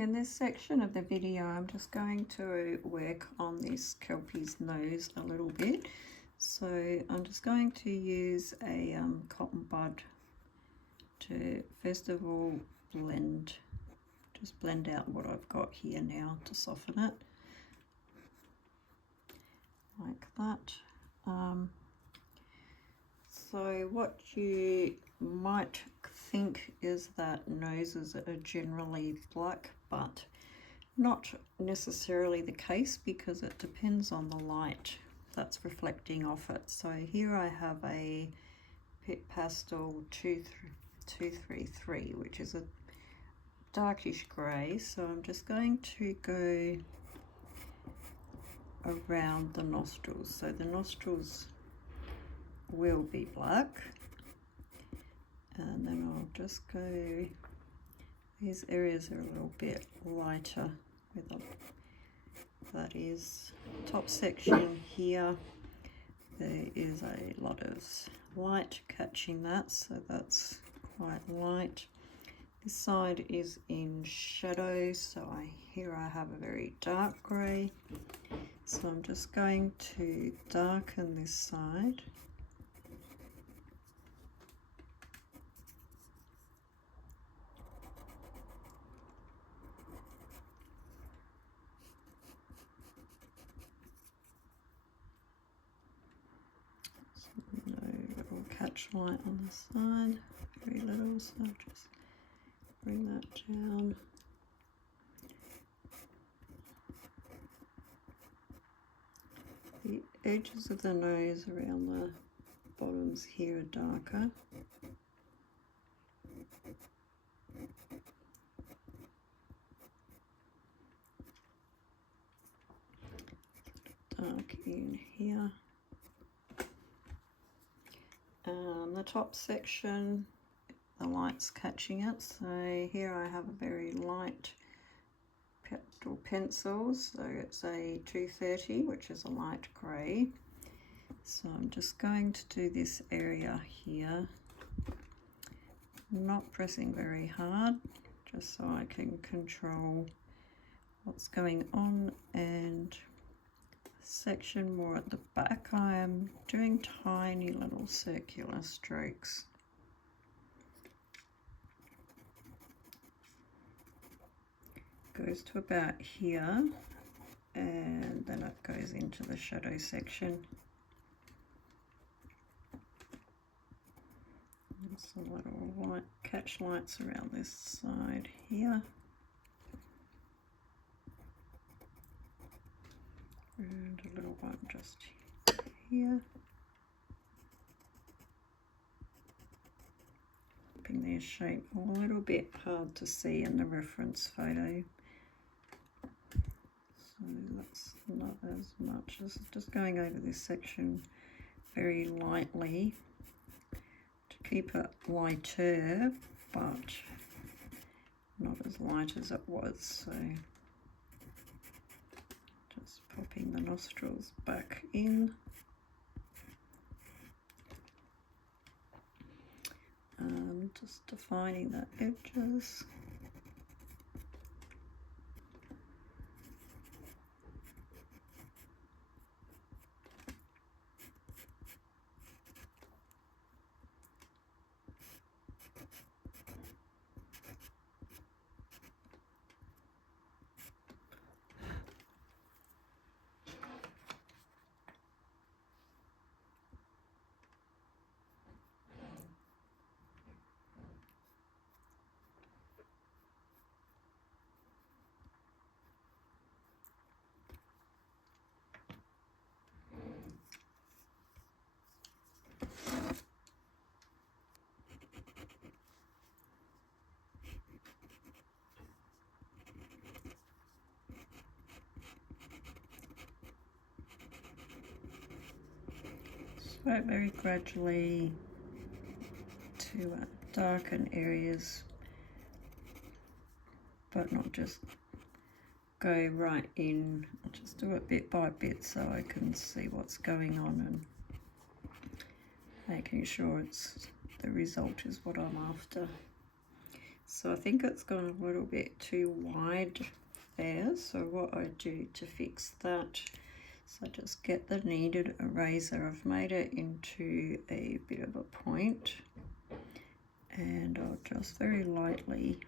In this section of the video, I'm just going to work on this Kelpie's nose a little bit. So I'm just going to use a cotton bud to first of all blend out what I've got here now to soften it, like that. So what you might think is that noses are generally black, but not necessarily the case, because it depends on the light that's reflecting off it. So here I have a Pastel 233, which is a darkish grey. So I'm just going to go around the nostrils. So the nostrils will be black, and then I'll just go, these areas are a little bit lighter with that is top section here. There is a lot of light catching that, so that's quite light. This side is in shadow, so here I have a very dark grey. So I'm just going to darken this side. Catch light on the side, very little, so I'll just bring that down. The edges of the nose around the bottoms here are darker. Dark in here. The top section, the light's catching it, so here I have a very light pencil, so it's a 230, which is a light grey. So I'm just going to do this area here, not pressing very hard, just so I can control what's going on. And section more at the back, I am doing tiny little circular strokes. Goes to about here, and then it goes into the shadow section. And some little light catch lights around this side here. And a little one just here. Keeping their shape a little bit hard to see in the reference photo. So that's not as much. As just going over this section very lightly to keep it lighter, but not as light as it was. So just popping the nostrils back in. Just defining the edges. Work very gradually to darken areas, but not just go right in. I'll just do it bit by bit so I can see what's going on and making sure the result is what I'm after. So I think it's gone a little bit too wide there. So what I do to fix that, so just get the kneaded eraser. I've made it into a bit of a point, and I'll just very lightly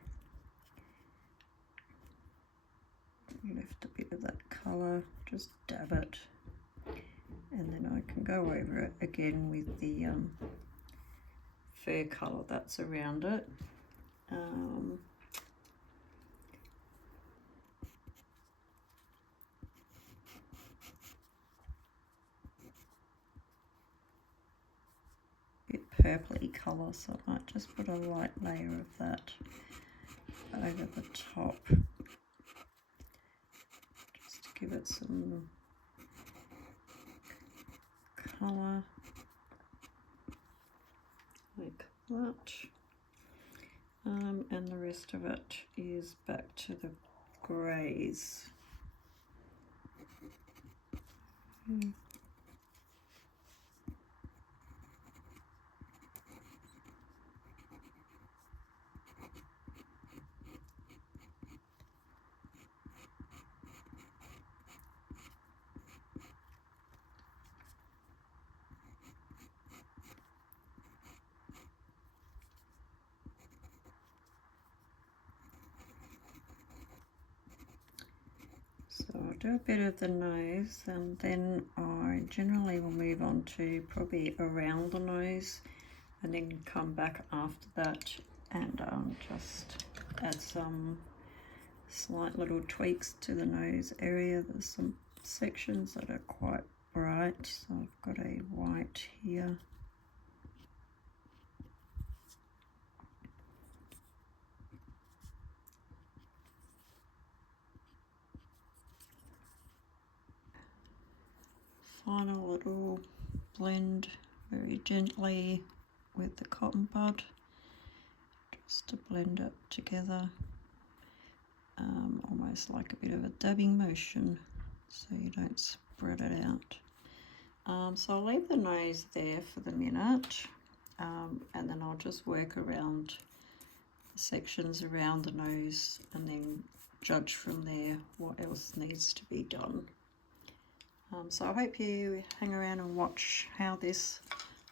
lift a bit of that colour, just dab it, and then I can go over it again with the fur colour that's around it. Bit purpley colour, so I might just put a light layer of that over the top, just to give it some colour like that. And the rest of it is back to the greys. So I'll do a bit of the nose, and then I generally will move on to probably around the nose, and then come back after that and just add some slight little tweaks to the nose area. There's some sections that are quite bright, so I've got a white here. Final little blend very gently with the cotton bud, just to blend it together, almost like a bit of a dabbing motion, so you don't spread it out. So I'll leave the nose there for the minute, and then I'll just work around the sections around the nose, and then judge from there what else needs to be done. So I hope you hang around and watch how this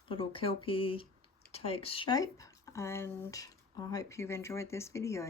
little kelpie takes shape, and I hope you've enjoyed this video.